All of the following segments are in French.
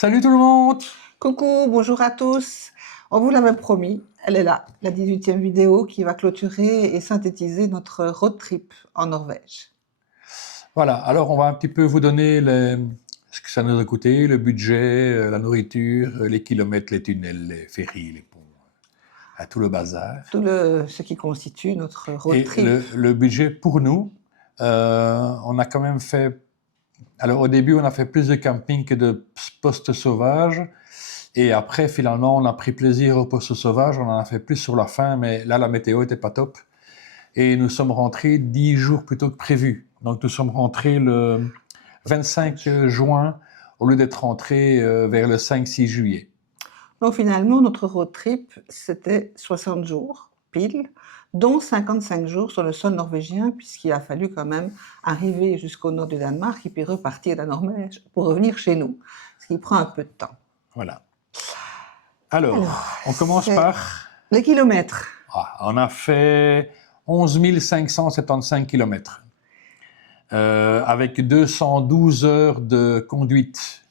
Salut tout le monde! Coucou, bonjour à tous. On vous l'avait promis, elle est là, la 18e vidéo qui va clôturer et synthétiser notre road trip en Norvège. Voilà, alors on va un petit peu vous donner ce que ça nous a coûté, le budget, la nourriture, les kilomètres, les tunnels, les ferries, les ponts, tout le bazar. Ce qui constitue notre road Et trip. le budget pour nous, on a quand même fait... Alors au début, on a fait plus de camping que de postes sauvages. Et après, finalement, on a pris plaisir au poste sauvage. On en a fait plus sur la fin, mais là, la météo était pas top. Et nous sommes rentrés 10 jours plus tôt que prévu. Donc nous sommes rentrés le 25 juin au lieu d'être rentrés vers le 5-6 juillet. Donc finalement, notre road trip, c'était 60 jours, pile, dont 55 jours sur le sol norvégien, puisqu'il a fallu quand même arriver jusqu'au nord du Danemark et puis repartir de la Norvège pour revenir chez nous, ce qui prend un peu de temps. Voilà. Alors on commence par... Les kilomètres. On a fait 11 575 km avec 212 heures de conduite,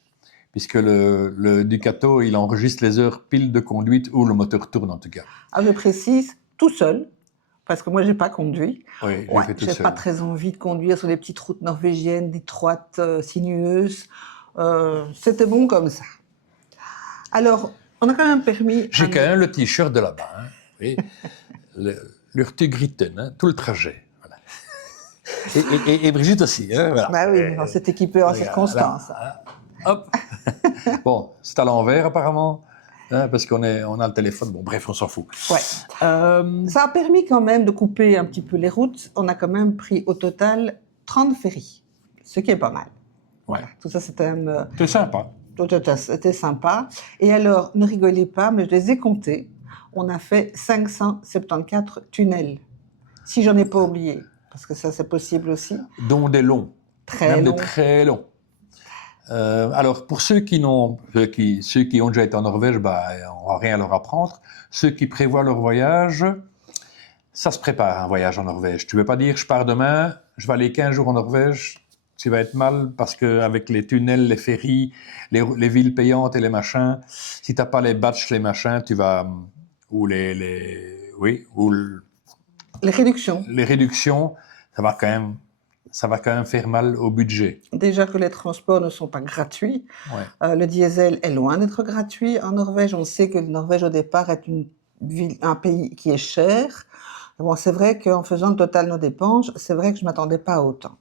puisque le Ducato, il enregistre les heures pile de conduite où le moteur tourne en tout cas. Alors je précise, tout seul, parce que moi j'ai pas conduit. Oui, j'ai pas très envie de conduire sur des petites routes norvégiennes, étroites, sinueuses. C'était bon comme ça. Alors, on a quand même permis... J'ai quand même le t-shirt de là-bas. Hein. Oui. L'Urtigritten, hein, tout le trajet. Voilà. Et Brigitte aussi. Hein, voilà. Bah oui, on s'est équipé en circonstance. Hop. Bon, c'est à l'envers apparemment, hein, parce qu'on a le téléphone. Bon, bref, on s'en fout. Ouais. Ça a permis quand même de couper un petit peu les routes. On a quand même pris au total 30 ferries, ce qui est pas mal. Ouais. Tout ça, c'était C'est sympa. C'était sympa. Et alors, ne rigolez pas, mais je les ai comptés. On a fait 574 tunnels. Si j'en ai pas oublié, parce que ça, c'est possible aussi. Dont des longs. Très longs. Des très longs. Alors, pour ceux qui ont déjà été en Norvège, on va rien leur apprendre. Ceux qui prévoient leur voyage, ça se prépare, un voyage en Norvège. Tu ne veux pas dire, je pars demain, je vais aller 15 jours en Norvège, tu vas être mal parce qu'avec les tunnels, les ferries, les villes payantes et les machins, si tu n'as pas les batchs, les machins, tu vas... Ou les réductions. Les réductions, ça va quand même faire mal au budget. Déjà que les transports ne sont pas gratuits. Ouais. Le diesel est loin d'être gratuit en Norvège. On sait que la Norvège, au départ, est un pays qui est cher. Bon, c'est vrai qu'en faisant le total de nos dépenses, c'est vrai que je ne m'attendais pas à autant.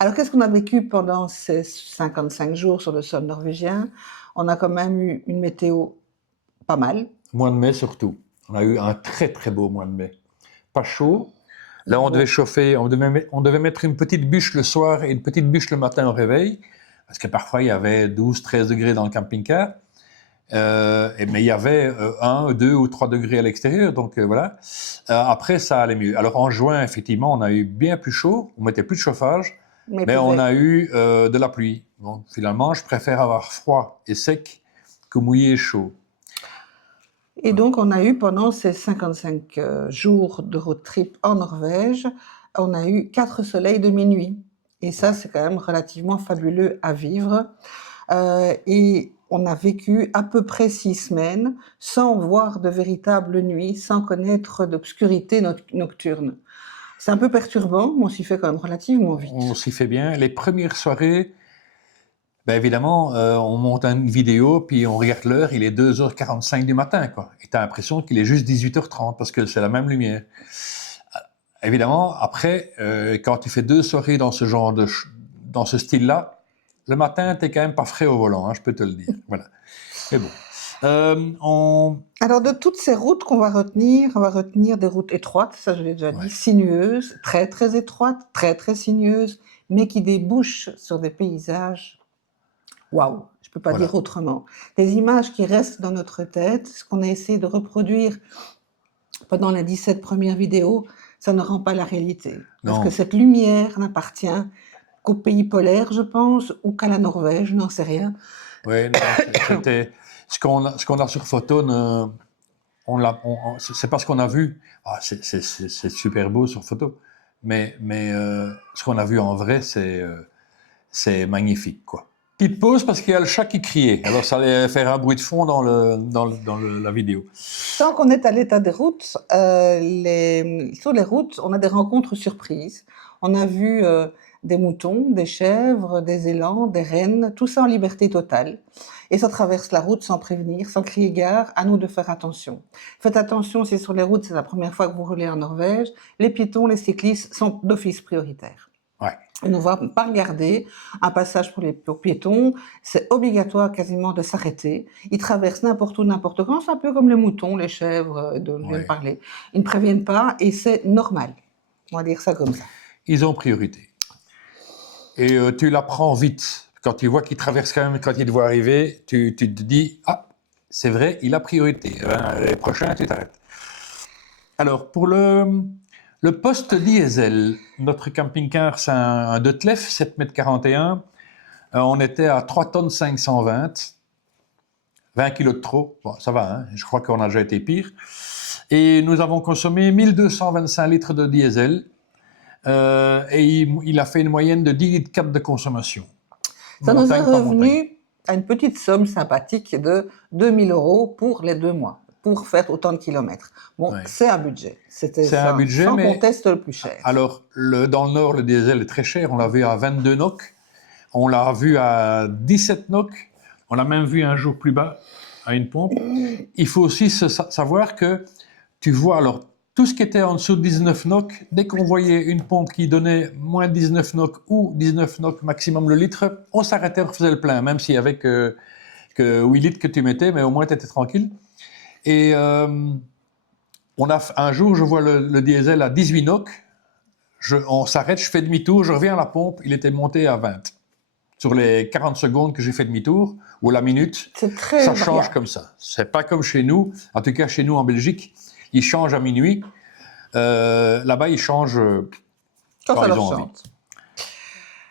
Alors, qu'est-ce qu'on a vécu pendant ces 55 jours sur le sol norvégien? On a quand même eu une météo pas mal. Mois de mai surtout. On a eu un très très beau mois de mai. Pas chaud. Là, on devait chauffer, on devait mettre une petite bûche le soir et une petite bûche le matin au réveil, parce que parfois il y avait 12-13 degrés dans le camping-car, mais il y avait 1, 2 ou 3 degrés à l'extérieur, donc voilà. Après, ça allait mieux. Alors en juin, effectivement, on a eu bien plus chaud, on mettait plus de chauffage, mais on a eu de la pluie. Donc finalement, je préfère avoir froid et sec que mouillé et chaud. Et donc, on a eu pendant ces 55 jours de road trip en Norvège, on a eu 4 soleils de minuit. Et ça, c'est quand même relativement fabuleux à vivre. Et on a vécu à peu près 6 semaines sans voir de véritable nuit, sans connaître d'obscurité nocturne. C'est un peu perturbant, mais on s'y fait quand même relativement vite. On s'y fait bien. Les premières soirées, évidemment, on monte une vidéo, puis on regarde l'heure, il est 2h45 du matin, quoi. Et t'as l'impression qu'il est juste 18h30, parce que c'est la même lumière. Évidemment, après, quand tu fais 2 soirées dans ce genre dans ce style-là, le matin, t'es quand même pas frais au volant, hein, je peux te le dire. Voilà. Mais bon. Alors, de toutes ces routes qu'on va retenir, on va retenir des routes étroites, ça je l'ai déjà dit, sinueuses, très très étroites, très très sinueuses, mais qui débouchent sur des paysages. Waouh, je peux pas dire autrement. Des images qui restent dans notre tête, ce qu'on a essayé de reproduire pendant les 17 premières vidéos, ça ne rend pas la réalité. Parce que cette lumière n'appartient qu'aux pays polaires, je pense, ou qu'à la Norvège, je n'en sais rien. Oui, c'était ce qu'on a sur photo, c'est pas ce qu'on a vu. Ah, c'est super beau sur photo, mais ce qu'on a vu en vrai, c'est magnifique, quoi. petite pause parce qu'il y a le chat qui criait. Alors, ça allait faire un bruit de fond dans la vidéo. Tant qu'on est à l'état des routes, sur les routes, on a des rencontres surprises. On a vu des moutons, des chèvres, des élans, des rennes, tout ça en liberté totale. Et ça traverse la route sans prévenir, sans crier gare, à nous de faire attention. Faites attention si sur les routes, c'est la première fois que vous roulez en Norvège, les piétons, les cyclistes sont d'office prioritaires. Ouais. On ne va pas regarder un passage pour piétons, c'est obligatoire quasiment de s'arrêter. Ils traversent n'importe où, n'importe quand, c'est un peu comme les moutons, les chèvres dont je viens de parler. Ils ne préviennent pas et c'est normal. On va dire ça comme ça. Ils ont priorité. Et tu l'apprends vite. Quand tu vois qu'il traverse quand même, quand il te voit arriver, tu te dis « Ah, c'est vrai, il a priorité. Les prochains, tu t'arrêtes. » Alors, pour le poste diesel, notre camping-car, c'est un Detlef, 7,41 m. On était à 3 tonnes 520, 20 kilos de trop. Bon, ça va, hein? Je crois qu'on a déjà été pire. Et nous avons consommé 1225 litres de diesel. Et il a fait une moyenne de 10,4 litres de consommation. Ça nous est revenu à une petite somme sympathique de 2 000 € pour les 2 mois, pour faire autant de kilomètres. Bon, c'est un budget. C'est un budget, sans mais conteste le plus cher. Alors, dans le Nord, le diesel est très cher. On l'a vu à 22 NOK. On l'a vu à 17 NOK. On l'a même vu un jour plus bas, à une pompe. Il faut aussi savoir que tu vois, alors, tout ce qui était en dessous de 19 NOK, dès qu'on voyait une pompe qui donnait moins de 19 NOK ou 19 NOK maximum le litre, on s'arrêtait, on refaisait le plein, même s'il y avait que 8 litres que tu mettais, mais au moins tu étais tranquille. Et un jour, je vois le diesel à 18 NOK, on s'arrête, je fais demi-tour, je reviens à la pompe, il était monté à 20. Sur les 40 secondes que j'ai fait demi-tour, ou la minute, ça change comme ça. C'est pas comme chez nous, en tout cas chez nous en Belgique, il change à minuit. Là-bas, il change quand ça leur chante.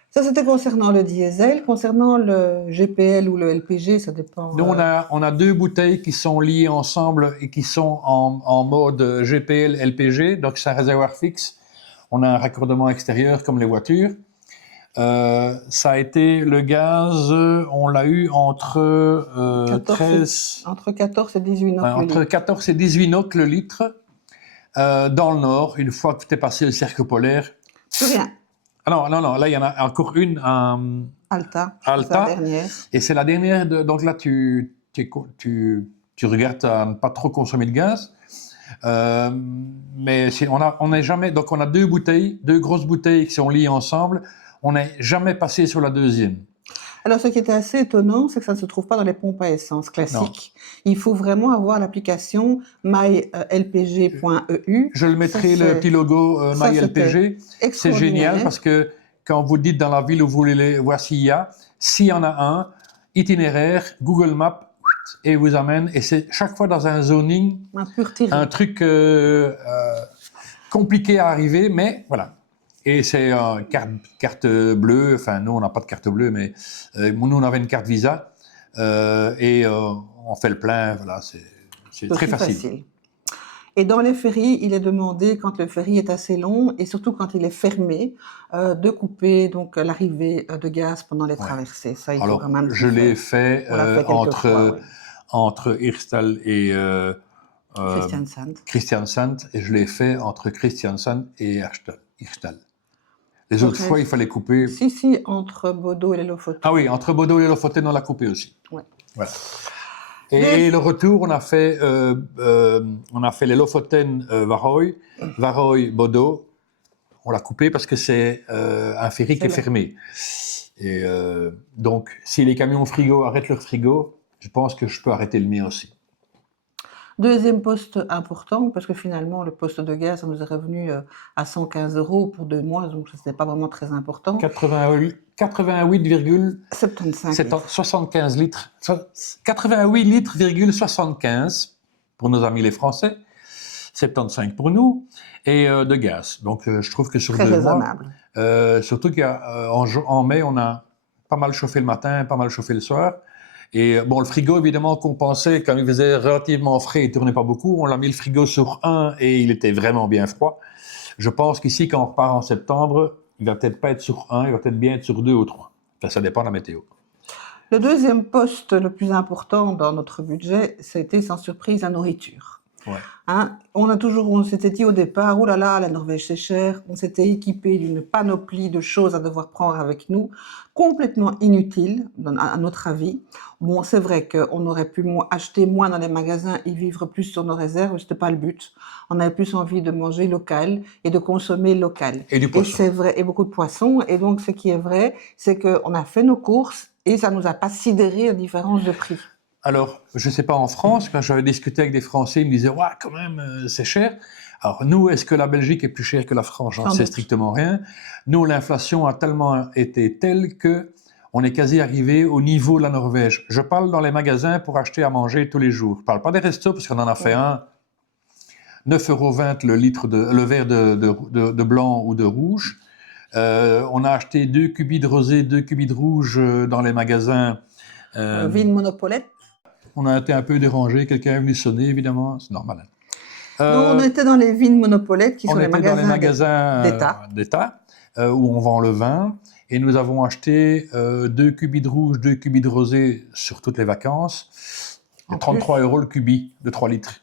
Ça, c'était concernant le diesel. Concernant le GPL ou le LPG, ça dépend. Nous, on a 2 bouteilles qui sont liées ensemble et qui sont en mode GPL, LPG. Donc, c'est un réservoir fixe. On a un raccordement extérieur comme les voitures. Ça a été le gaz, on l'a eu entre 14 et 18 NOK. Entre 14 et 18 NOK le litre. Dans le Nord, une fois que tu es passé le cercle polaire. Plus rien. Ah non, là il y en a encore une. Alta. C'est la dernière. Et c'est la dernière. Donc là, tu regardes à ne pas trop consommer de gaz. Mais on n'est jamais. Donc on a 2 bouteilles, 2 grosses bouteilles qui sont liées ensemble. On n'est jamais passé sur la deuxième. Alors, ce qui était assez étonnant, c'est que ça ne se trouve pas dans les pompes à essence classiques. Non. Il faut vraiment avoir l'application mylpg.eu. Je le mettrai, le petit logo MyLPG. C'est génial parce que quand vous dites dans la ville où vous voulez voir s'il y en a un, itinéraire, Google Maps, et vous amène. Et c'est chaque fois dans un zoning, un truc compliqué à arriver, mais voilà. Et c'est carte bleue, enfin nous on n'a pas de carte bleue, mais nous on avait une carte Visa et on fait le plein, voilà, c'est très facile. Et dans les ferries, il est demandé, quand le ferry est assez long et surtout quand il est fermé, de couper donc l'arrivée de gaz pendant les traversées. Ça, il faut quand même je l'ai fait entre Hirstal et Kristiansand, et je l'ai fait entre Kristiansand et Hirstal. Les autres fois, il fallait couper. Si, entre Bodø et les Lofoten. Ah oui, entre Bodø et les Lofoten, on l'a coupé aussi. Ouais. Voilà. Et le retour, on a fait les Lofoten Varoy Bodø. On l'a coupé parce que c'est un ferry qui est fermé. Et donc, si les camions frigo arrêtent leur frigo, je pense que je peux arrêter le mien aussi. Deuxième poste important, parce que finalement, le poste de gaz, ça nous est revenu à 115 € pour 2 mois, donc ce n'est pas vraiment très important. 88,75 litres. 88 litres,75 pour nos amis les Français, 75 pour nous, et de gaz. Donc, je trouve que sur 2 mois, surtout qu'en mai, on a pas mal chauffé le matin, pas mal chauffé le soir. Et bon, le frigo, évidemment, compensait, quand il faisait relativement frais, il ne tournait pas beaucoup. On l'a mis le frigo sur 1 et il était vraiment bien froid. Je pense qu'ici, quand on repart en septembre, il ne va peut-être pas être sur 1, il va peut-être bien être sur 2 ou 3. Enfin, ça dépend de la météo. Le deuxième poste le plus important dans notre budget, c'était sans surprise la nourriture. Ouais. Hein, on s'était dit au départ, oh là là, la Norvège c'est cher, on s'était équipé d'une panoplie de choses à devoir prendre avec nous, complètement inutiles, à notre avis. Bon, c'est vrai qu'on aurait pu acheter moins dans les magasins et vivre plus sur nos réserves, c'était pas le but. On avait plus envie de manger local et de consommer local. Et du poisson. Et c'est vrai, et beaucoup de poissons. Et donc, ce qui est vrai, c'est qu'on a fait nos courses et ça nous a pas sidéré la différence de prix. Alors, je ne sais pas en France, quand j'avais discuté avec des Français, ils me disaient « Ouais, quand même, c'est cher ». Alors nous, est-ce que la Belgique est plus chère que la France? J'en sais strictement rien. Nous, l'inflation a tellement été telle que on est quasi arrivé au niveau de la Norvège. Je parle dans les magasins pour acheter à manger tous les jours. Je ne parle pas des restos, parce qu'on en a fait un. 9,20 € le verre de blanc ou de rouge. On a acheté 2 cubis de rosé, 2 cubis de rouge dans les magasins. Vin Monopolette. On a été un peu dérangé, quelqu'un est venu sonner, évidemment, c'est normal. On était dans les Vin Monopolette, qui sont les magasins d'État, où on vend le vin, et nous avons acheté 2 cubis de rouge, 2 cubis de rosé sur toutes les vacances. 33 € le cubis de 3 litres.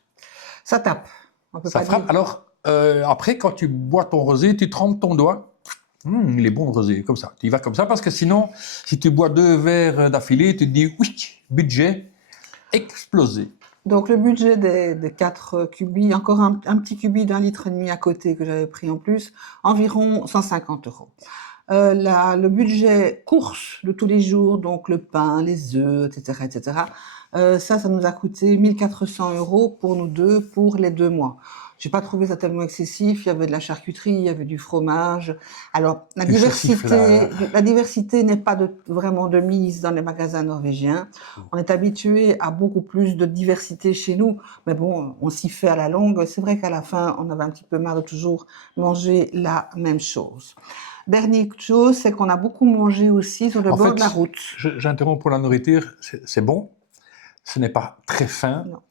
Ça tape. On peut Ça pas frappe. dire. Alors, après, quand tu bois ton rosé, tu trempes ton doigt. Il est bon le rosé, comme ça. Tu y vas comme ça, parce que sinon, si tu bois 2 verres d'affilée, tu te dis, oui, budget explosé. Donc le budget des 4 cubis, encore un petit cubi d'1,5 litre à côté que j'avais pris en plus, environ 150 €. Le budget course de tous les jours, donc le pain, les œufs, etc., ça nous a coûté 1 400 € pour nous deux, pour les 2 mois. J'ai pas trouvé ça tellement excessif. Il y avait de la charcuterie, il y avait du fromage. Alors la diversité n'est pas vraiment de mise dans les magasins norvégiens. On est habitué à beaucoup plus de diversité chez nous, mais bon, on s'y fait à la longue. C'est vrai qu'à la fin, on avait un petit peu marre de toujours manger la même chose. Dernière chose, c'est qu'on a beaucoup mangé aussi sur le bord de la route. J'interromps pour la nourriture. C'est bon. Ce n'est pas très fin. Non.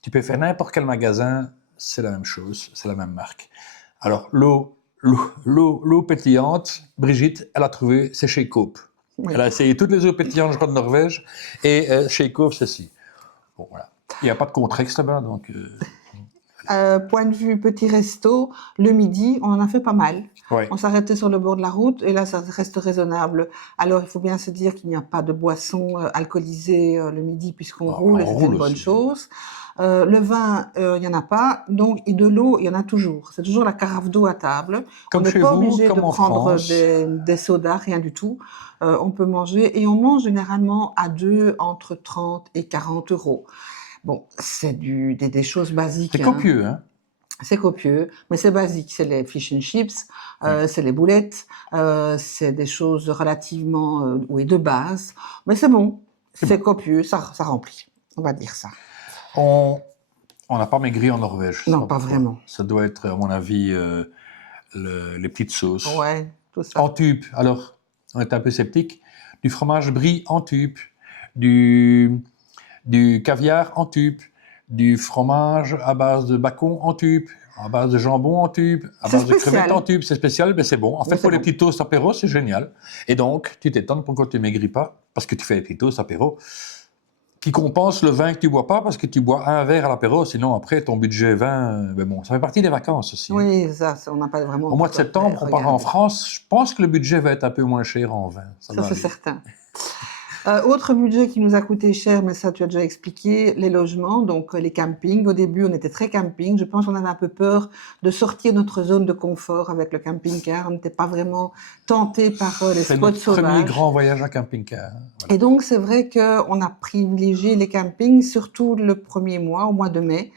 Tu peux faire n'importe quel magasin, c'est la même chose, c'est la même marque. Alors, l'eau pétillante, Brigitte, elle a trouvé, c'est chez Coop. Oui. Elle a essayé toutes les eaux pétillantes, je crois, de Norvège, et chez Coop, ceci. Bon, voilà. Il n'y a pas de Contrex là-bas, donc... Point de vue petit resto, le midi, on en a fait pas mal. Oui. On s'arrêtait sur le bord de la route et là, ça reste raisonnable. Alors, il faut bien se dire qu'il n'y a pas de boisson alcoolisée le midi puisqu'on roule et c'est une bonne chose. Le vin, il n'y en a pas. Donc, et de l'eau, il y en a toujours. C'est toujours la carafe d'eau à table. Comme on n'est pas obligé de prendre France. des sodas, rien du tout. On peut manger et on mange généralement à deux entre 30 et 40 €. Bon, c'est des choses basiques. C'est copieux, hein? C'est copieux, mais c'est basique. C'est les fish and chips, c'est les boulettes, c'est des choses relativement, de base. Mais c'est bon, c'est copieux, ça remplit. On va dire ça. On n'a pas maigri en Norvège. Non, pas vraiment. Ça doit être, à mon avis, les petites sauces. Ouais, tout ça. En tube. Alors, on est un peu sceptique. Du fromage brie en tube, du caviar en tube, du fromage à base de bacon en tube, à base de jambon en tube, à base de crevettes en tube. C'est spécial, mais c'est bon. En fait, pour les petits toasts apéro, c'est génial. Et donc, tu t'étonnes pourquoi tu ne maigris pas, parce que tu fais les petits toasts apéro qui compensent le vin que tu bois pas, parce que tu bois un verre à l'apéro, sinon après, ton budget vin, ben bon, ça fait partie des vacances aussi. Oui, ça on n'a pas vraiment... Au mois de septembre, on part en France, je pense que le budget va être un peu moins cher en vin. Ça c'est certain. Autre budget qui nous a coûté cher, mais ça tu as déjà expliqué, les logements, donc les campings. Au début, on était très camping. Je pense qu'on avait un peu peur de sortir de notre zone de confort avec le camping-car. On n'était pas vraiment tenté par les spots sauvages. C'est notre premier grand voyage en camping-car. Voilà. Et donc, c'est vrai qu'on a privilégié les campings, surtout le premier mois, au mois de mai.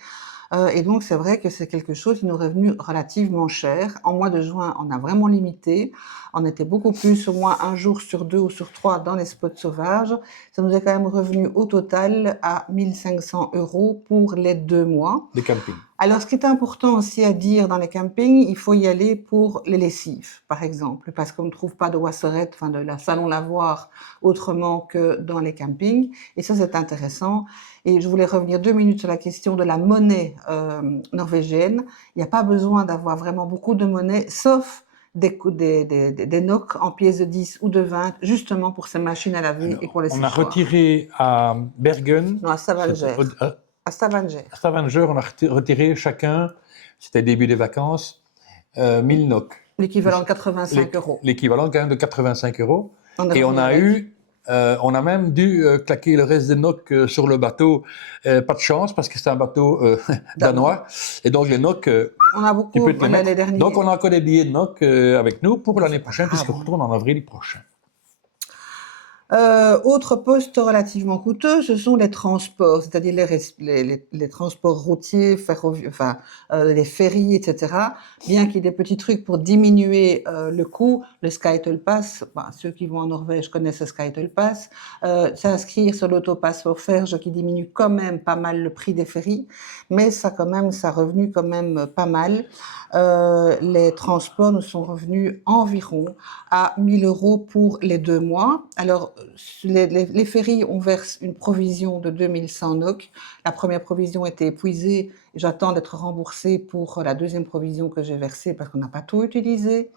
Et donc, c'est vrai que c'est quelque chose qui nous est revenu relativement cher. En mois de juin, on a vraiment limité. On était beaucoup plus, au moins un jour sur 2 ou sur 3 dans les spots sauvages. Ça nous est quand même revenu au total à 1 500 € pour les 2 mois. Des campings. Alors, ce qui est important aussi à dire dans les campings, il faut y aller pour les lessives, par exemple, parce qu'on ne trouve pas de wasserette, enfin de la salon lavoir, autrement que dans les campings. Et ça, c'est intéressant. Et je voulais revenir 2 minutes sur la question de la monnaie norvégienne. Il n'y a pas besoin d'avoir vraiment beaucoup de monnaie, sauf des NOC en pièces de 10 ou de 20, justement pour ces machines à laver et pour les On a séchoirs. retiré à Bergen, Non, à Stavanger. À Stavanger. à Stavanger, on a retiré chacun, c'était début des vacances, 1000 NOK. L'équivalent de 85 €. L'équivalent quand même de 85 €. Et On on a même dû claquer le reste des NOK sur le bateau. Pas de chance parce que c'est un bateau danois. Et donc les NOK, on a beaucoup, tu peux te les mettre. les derniers. Donc on a encore des billets de NOK avec nous pour l'année prochaine grave. puisqu'on retourne en avril prochain. Autre poste relativement coûteux, ce sont les transports, c'est-à-dire les transports routiers, les ferries, etc. Bien qu'il y ait des petits trucs pour diminuer le coût, le Skytel Pass, ceux qui vont en Norvège connaissent le Skytel Pass, s'inscrire sur l'autopass offert qui diminue quand même pas mal le prix des ferries, mais ça revenu quand même pas mal. Les transports nous sont revenus environ à 1000 € pour les 2 mois. Alors, les ferries, on verse une provision de 2100 NOK. La première provision était épuisée. J'attends d'être remboursée pour la deuxième provision que j'ai versée parce qu'on n'a pas tout utilisé.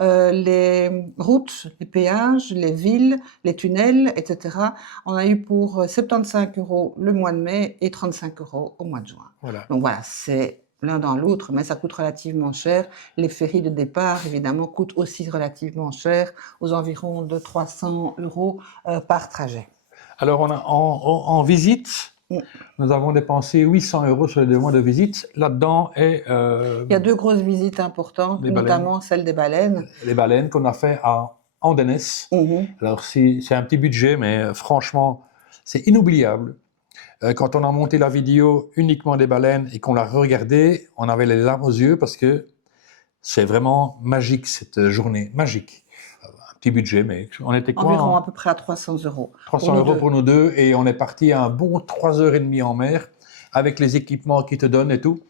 Les routes, les péages, les villes, les tunnels, etc. On a eu pour 75 € le mois de mai et 35 € au mois de juin. Voilà. Donc voilà, c'est l'un dans l'autre, mais ça coûte relativement cher. Les ferries de départ, évidemment, coûtent aussi relativement cher, aux environs de 300 € par trajet. Alors, en visite, nous avons dépensé 800 € sur les 2 mois de visite. Là-dedans il y a 2 grosses visites importantes, notamment celle des baleines. Les baleines qu'on a fait à Andenes. Alors, c'est un petit budget, mais franchement, c'est inoubliable. Quand on a monté la vidéo uniquement des baleines et qu'on l'a regardée, on avait les larmes aux yeux parce que c'est vraiment magique cette journée, magique. Un petit budget, mais on était quoi? Environ à peu près à 300 €. 300 € pour nous deux et on est parti à un bon 3h30 en mer avec les équipements qu'ils te donnent et tout.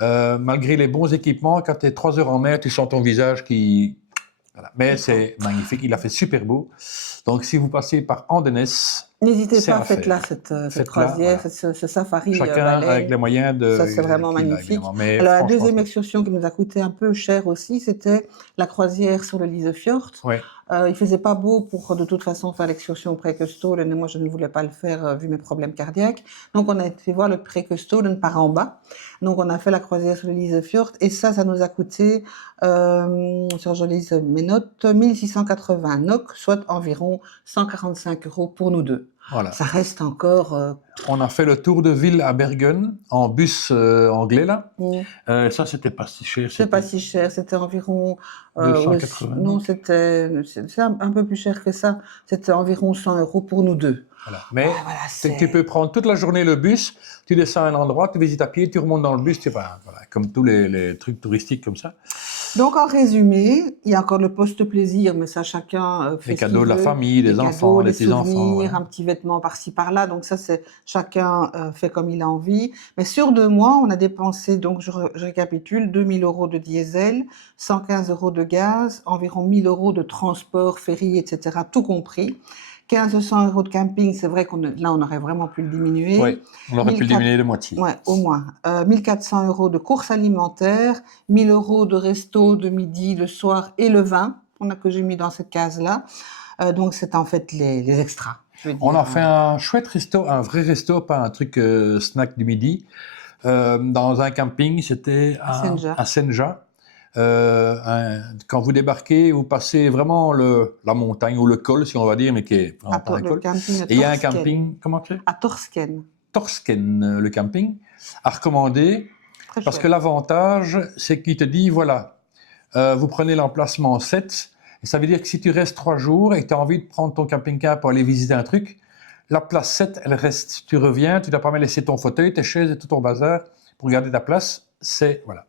Malgré les bons équipements, quand tu es 3 heures en mer, tu sens ton visage qui... Voilà. Mais c'est magnifique, il a fait super beau. Donc si vous passez par Andenes, n'hésitez pas, faites-la cette croisière, voilà. ce safari. Chacun baleine. avec les moyens de... Ça, c'est vraiment magnifique. Mais alors, la deuxième excursion qui nous a coûté un peu cher aussi, c'était la croisière sur le Lysefjord. Oui. Il faisait pas beau pour, de toute façon, faire l'excursion au Preikestolen, et moi, je ne voulais pas le faire vu mes problèmes cardiaques. Donc, on a été voir le Preikestolen par en bas. Donc, on a fait la croisière sur le Lysefjord, et ça nous a coûté, je lise mes notes, 1680 NOK, soit environ 145 € pour nous deux. Voilà. Ça reste encore... On a fait le tour de ville à Bergen, en bus anglais, là. Ça, c'était pas si cher. C'était pas si cher, c'était environ... 280. Non, c'était un peu plus cher que ça. C'était environ 100 € pour nous deux. Voilà. Mais tu peux prendre toute la journée le bus, tu descends à un endroit, tu visites à pied, tu remontes dans le bus, voilà, comme tous les trucs touristiques comme ça. Donc, en résumé, il y a encore le post-plaisir, mais ça, chacun fait les cadeaux de la famille, des enfants, des petits-enfants. Voilà. Un petit vêtement par-ci, par-là. Donc, ça, c'est chacun fait comme il a envie. Mais sur 2 mois, on a dépensé, donc je récapitule, 2000 € de diesel, 115 € de gaz, environ 1000 € de transport, ferry, etc., tout compris. 1500 € de camping, c'est vrai là, on aurait vraiment pu le diminuer. Oui, on aurait pu le diminuer de moitié. Oui, au moins. 1400 € de courses alimentaires, 1000 € de resto de midi, le soir et le vin, que j'ai mis dans cette case-là. Donc, c'est en fait les extras. On a fait un chouette resto, un vrai resto, pas un truc snack du midi, dans un camping, c'était à Senja. Quand vous débarquez, vous passez vraiment la montagne ou le col, si on va dire, mais qui est pas un col. Et il y a un camping, comment c'est ? À Torsken. Torsken, le camping, à recommander, parce que l'avantage, c'est qu'il te dit, voilà, vous prenez l'emplacement 7, et ça veut dire que si tu restes 3 jours et que tu as envie de prendre ton camping-car pour aller visiter un truc, la place 7, elle reste. Tu reviens, tu dois pas laisser ton fauteuil, tes chaises et tout ton bazar pour garder ta place, voilà.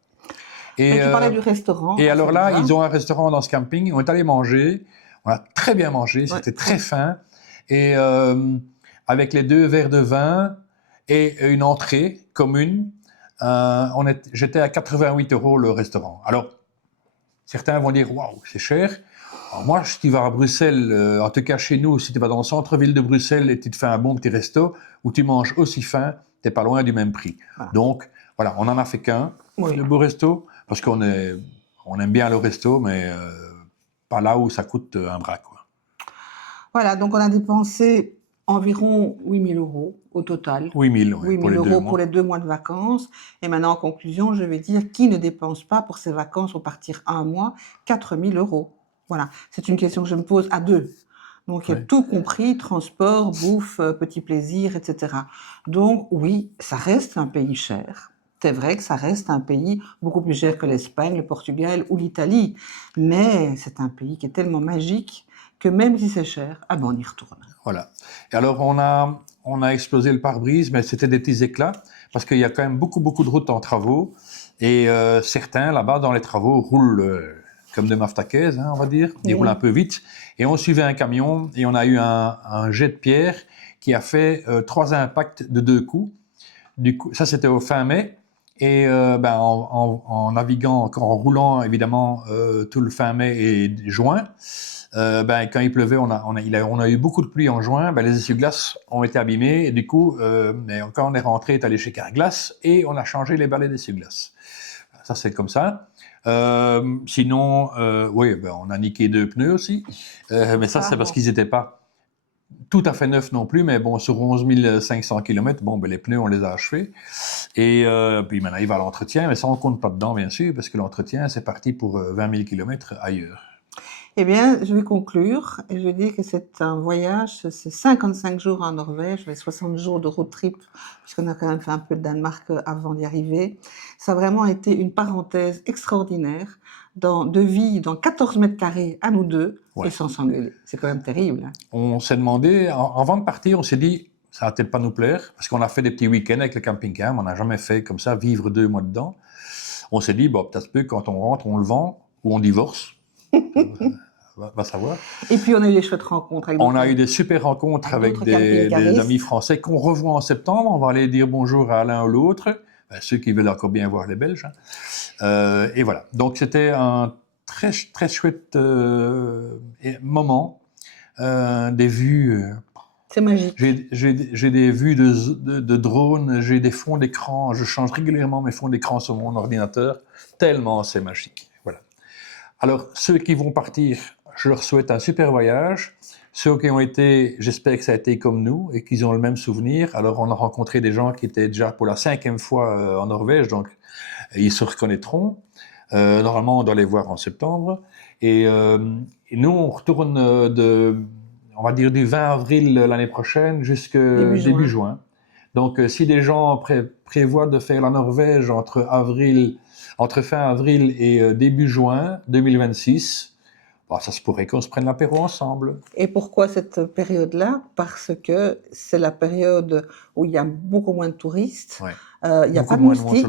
Et tu parlais du restaurant. Et alors là, ils ont un restaurant dans ce camping. On est allé manger. On a très bien mangé. C'était très fin. Et avec les 2 verres de vin et une entrée commune, j'étais à 88 € le restaurant. Alors, certains vont dire, waouh, c'est cher. Alors moi, si tu vas à Bruxelles, en tout cas chez nous, si tu vas dans le centre-ville de Bruxelles et tu te fais un bon petit resto où tu manges aussi fin, tu n'es pas loin du même prix. Voilà. Donc, voilà, on n'en a fait qu'un, le beau resto. Parce qu'on est On aime bien le resto, mais pas là où ça coûte un bras, quoi. Voilà, donc on a dépensé environ 8 000 € au total. 8 000, ouais, 8 pour 000 les 2 € pour mois. les 2 mois de vacances. Et maintenant, en conclusion, je vais dire qui ne dépense pas pour ses vacances pour partir un mois 4 000 €. Voilà, c'est une question que je me pose à deux. Donc, il y a Ouais. tout compris, transport, bouffe, petits plaisirs, etc. Donc, oui, ça reste un pays cher. C'est vrai que ça reste un pays beaucoup plus cher que l'Espagne, le Portugal ou l'Italie. Mais c'est un pays qui est tellement magique que même si c'est cher, ah ben on y retourne. Voilà. Et alors, on a explosé le pare-brise, mais c'était des petits éclats, parce qu'il y a quand même beaucoup de routes en travaux, et certains, là-bas, dans les travaux, roulent comme des maftakaises, hein, on va dire. Ils roulent un peu vite. Et on suivait un camion, et on a eu un jet de pierre qui a fait 3 impacts de 2 coups. Du coup, ça, c'était au fin mai. Et en naviguant, en roulant, évidemment, tout le fin mai et juin, quand il pleuvait, on a eu beaucoup de pluie en juin, les essuie-glaces ont été abîmés, et du coup, quand on est rentré, on est allé chez Carglass, et on a changé les balais d'essuie-glaces. Ça, c'est comme ça. Sinon, on a niqué 2 pneus aussi, mais ça, c'est parce qu'ils n'étaient pas tout à fait neufs non plus, mais bon, sur 11 500 km, les pneus, on les a achevés. Et puis maintenant, il va à l'entretien, mais ça, on ne compte pas dedans, bien sûr, parce que l'entretien, c'est parti pour 20 000 km ailleurs. Eh bien, je vais conclure et je vais dire que c'est un voyage, c'est 55 jours en Norvège, les 60 jours de road trip, puisqu'on a quand même fait un peu de Danemark avant d'y arriver. Ça a vraiment été une parenthèse extraordinaire de vie dans 14 mètres carrés à nous deux, et sans s'engueuler. C'est quand même terrible. Hein. On s'est demandé, avant de partir, on s'est dit, ça va peut-être pas nous plaire, parce qu'on a fait des petits week-ends avec le camping-car, mais on n'a jamais fait comme ça, vivre 2 mois dedans. On s'est dit, peut-être que quand on rentre, on le vend, ou on divorce. Va savoir. Et puis on a eu des chouettes rencontres. On a eu des super rencontres avec des amis français qu'on revoit en septembre. On va aller dire bonjour à l'un ou l'autre, ceux qui veulent encore bien voir les Belges. Et voilà. Donc c'était un très très chouette moment. Des vues. C'est magique. J'ai des vues de drones, j'ai des fonds d'écran. Je change régulièrement mes fonds d'écran sur mon ordinateur. Tellement c'est magique. Voilà. Alors ceux qui vont partir, je leur souhaite un super voyage. Ceux qui ont été, j'espère que ça a été comme nous et qu'ils ont le même souvenir. Alors, on a rencontré des gens qui étaient déjà pour la 5e fois en Norvège, donc ils se reconnaîtront. Normalement, on doit les voir en septembre. Et nous, on retourne on va dire du 20 avril l'année prochaine jusqu'au début juin. Donc, si des gens prévoient de faire la Norvège entre fin avril et début juin 2026, ça se pourrait qu'on se prenne l'apéro ensemble. Et pourquoi cette période-là? Parce que c'est la période où il y a beaucoup moins de touristes, il n'y a pas de moustiques,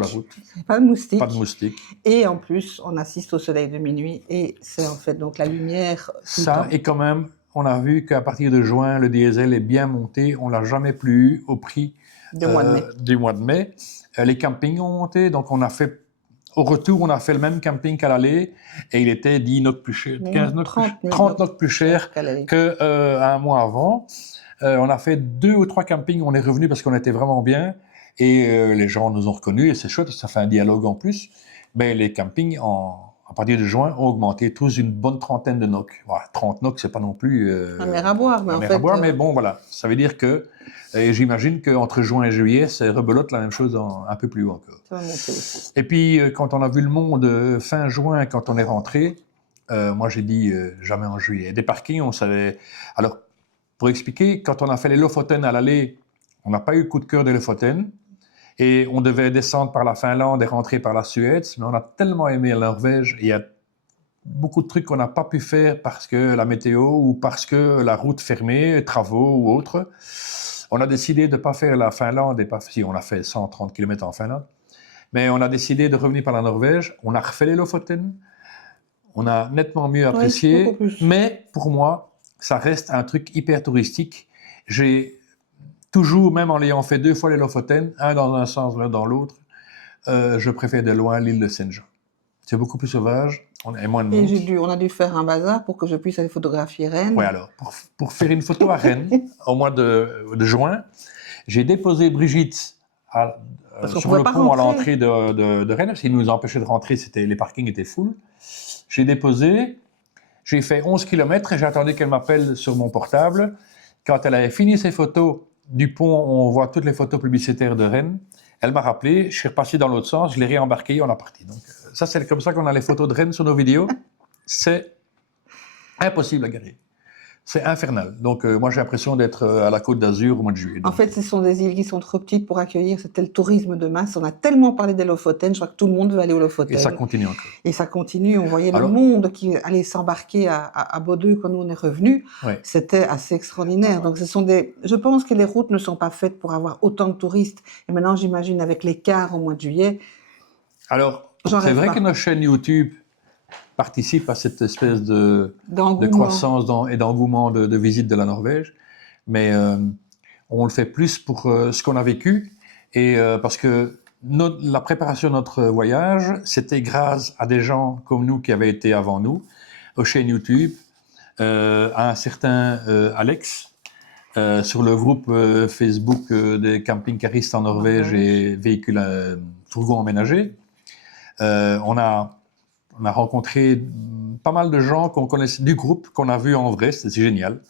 pas de moustiques. Et en plus, on assiste au soleil de minuit et c'est en fait donc la lumière. Ça, et quand même, on a vu qu'à partir de juin, le diesel est bien monté. On ne l'a jamais plus eu au prix du mois de mai. Les campings ont monté, donc on a fait. Au retour, on a fait le même camping qu'à l'aller et il était 10 NOK plus cher, 30 NOK plus cher qu'un mois avant. On a fait 2 ou 3 campings, on est revenu parce qu'on était vraiment bien et les gens nous ont reconnus et c'est chouette, ça fait un dialogue en plus. Mais les campings, à partir de juin, ont augmenté tous une bonne trentaine de NOK. Voilà, 30 NOK, c'est pas non plus un mer à boire. Mais bon, voilà, ça veut dire que et j'imagine qu'entre juin et juillet, c'est rebelote la même chose un peu plus haut encore. Ça va monter aussi. Et puis, quand on a vu le monde fin juin, quand on est rentré, moi j'ai dit jamais en juillet. Des parkings, on savait. Alors, pour expliquer, quand on a fait les Lofoten à l'aller, on n'a pas eu coup de cœur des Lofoten. Et on devait descendre par la Finlande et rentrer par la Suède. Mais on a tellement aimé la Norvège. Il y a beaucoup de trucs qu'on n'a pas pu faire parce que la météo ou parce que la route fermée, travaux ou autre. On a décidé de ne pas faire la Finlande, si on a fait 130 km en Finlande, mais on a décidé de revenir par la Norvège. On a refait les Lofoten, on a nettement mieux apprécié, mais pour moi, ça reste un truc hyper touristique. J'ai toujours, même en l'ayant fait 2 fois les Lofoten, un dans un sens, l'un dans l'autre, je préfère de loin l'île de Saint-Jean. C'est beaucoup plus sauvage. Et moins de monde. Et on a dû faire un bazar pour que je puisse aller photographier Rennes. Oui, alors, pour faire une photo à Rennes, au mois de juin, j'ai déposé Brigitte sur le pont à l'entrée de Rennes, parce qu'ils nous empêchaient de rentrer, les parkings étaient full. J'ai déposé, j'ai fait 11 km et j'ai attendu qu'elle m'appelle sur mon portable. Quand elle avait fini ses photos du pont, on voit toutes les photos publicitaires de Rennes. Elle m'a rappelé, je suis repassé dans l'autre sens, je l'ai réembarqué, on est parti. Donc, ça, c'est comme ça qu'on a les photos de Rennes sur nos vidéos. C'est impossible à garer. C'est infernal. Donc, moi, j'ai l'impression d'être à la Côte d'Azur au mois de juillet. En fait, ce sont des îles qui sont trop petites pour accueillir. C'était le tourisme de masse. On a tellement parlé des Lofoten. Je crois que tout le monde veut aller aux Lofoten. Et ça continue encore. Et ça continue. On voyait le monde qui allait s'embarquer à Bodø quand nous on est revenus. Ouais. C'était assez extraordinaire. Donc, je pense que les routes ne sont pas faites pour avoir autant de touristes. Et maintenant, j'imagine avec l'écart au mois de juillet. Alors, c'est vrai que nos chaînes YouTube participe à cette espèce de croissance et d'engouement de visite de la Norvège. Mais on le fait plus pour ce qu'on a vécu et parce que la préparation de notre voyage, c'était grâce à des gens comme nous qui avaient été avant nous, aux chaînes YouTube, à un certain Alex, sur le groupe Facebook des camping-caristes en Norvège et véhicules fourgons aménagés. On a rencontré pas mal de gens qu'on connaissait du groupe, qu'on a vu en vrai, c'était génial.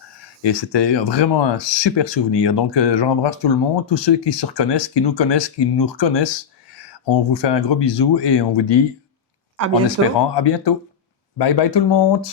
Et c'était vraiment un super souvenir. Donc j'embrasse tout le monde, tous ceux qui se reconnaissent, qui nous connaissent, qui nous reconnaissent. On vous fait un gros bisou et on vous dit, en espérant, à bientôt. Bye bye tout le monde.